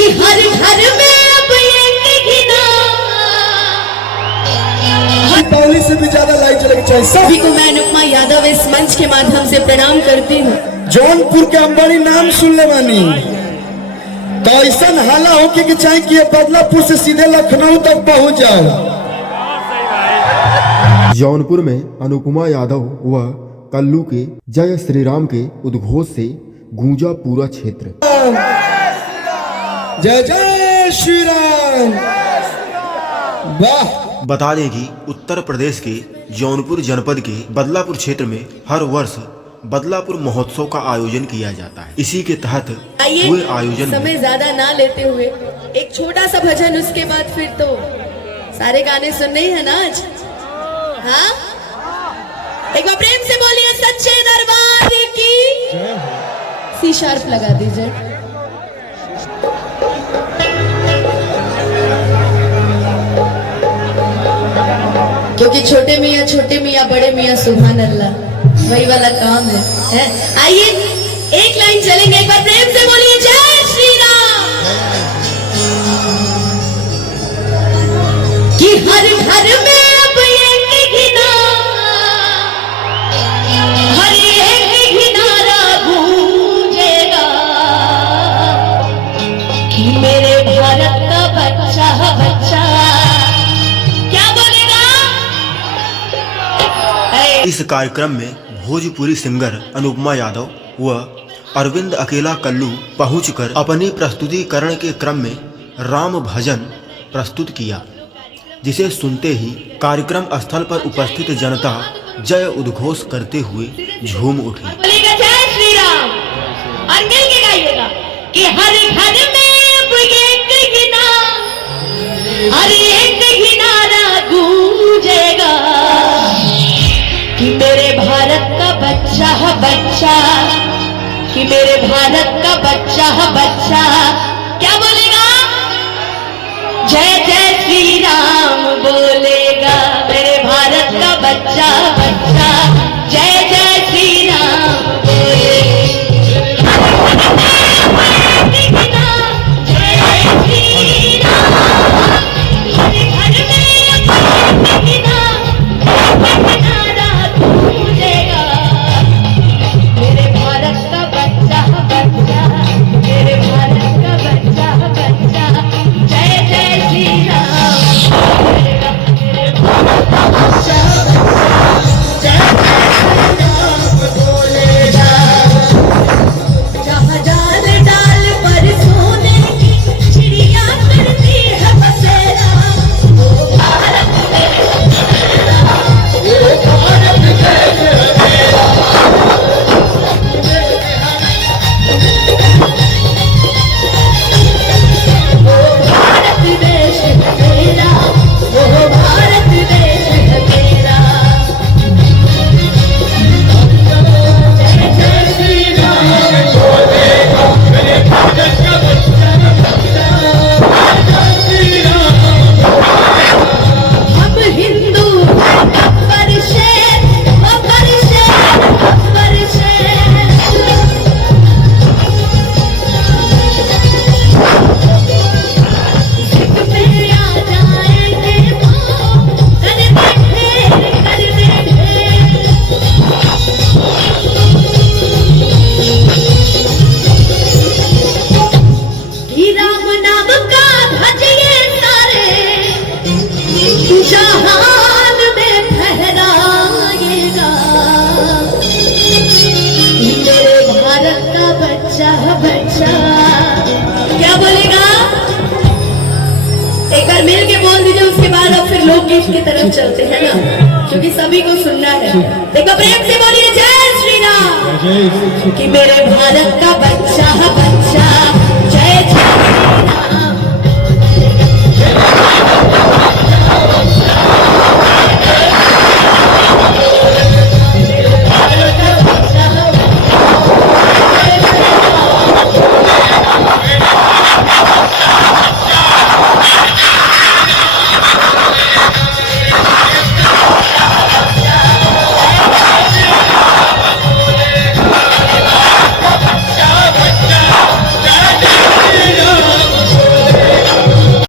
कि हर घर में अब एक पहले से भी ज्यादा लाइट चलेगी चाहिए। सभी को मैं अनुपमा यादव इस मंच के माध्यम से प्रणाम करती हूँ। जौनपुर के अंबानी नाम सुन ले बानी तो ऐसा हाला हो कि चाहे कि बदलापुर से सीधे लखनऊ तक पहुंच जाओ। जौनपुर में अनुपमा यादव व कल्लू के जय श्री राम के उद्घोष से गूंजा पूरा क्षेत्र। जय जय श्री राम। वाह। बता दें कि उत्तर प्रदेश के जौनपुर जनपद के बदलापुर क्षेत्र में हर वर्ष बदलापुर महोत्सव का आयोजन किया जाता है। इसी के तहत हुए आयोजन समय ज्यादा ना लेते हुए एक छोटा सा भजन, उसके बाद फिर तो सारे गाने सुनने ही है ना आज। हाँ, एक बार प्रेम से बोलिए सच्चे दरबार की। सी शार्प लगा दीजिए। क्योंकि छोटे मियाँ बड़े मियाँ सुभान अल्लाह, वही वाला काम है? आइए एक लाइन चलेंगे, एक बार प्रेम से बोलिए जय श्री राम। कि हर घर में अब एक नारा गूंजेगा कि मेरे भारत का बच्चा बच्चा क्या बोलेगा। इस कार्यक्रम में भोजपुरी सिंगर अनुपमा यादव व अरविंद अकेला कल्लू पहुंचकर अपनी प्रस्तुतिकरण के क्रम में राम भजन प्रस्तुत किया, जिसे सुनते ही कार्यक्रम स्थल पर उपस्थित जनता जय उद्घोष करते हुए झूम उठी। बोलेगा जय श्री राम और मिल के गाइएगा कि हर घर में अब एक ही नारा गूंजेगा कि मेरे भारत का बच्चा बच्चा, कि मेरे भारत का बच्चा बच्चा क्या बोलेगा। जय जय श्री राम बोलेगा मेरे भारत का बच्चा बच्चा। जय जय श्री राम मिल के बोल दीजिए। उसके बाद अब फिर लोकगीत की तरफ चलते हैं ना, क्योंकि सभी को सुनना है। देखो प्रेम से बोलिए जय श्री राम कि मेरे भारत का बच्चा बच्चा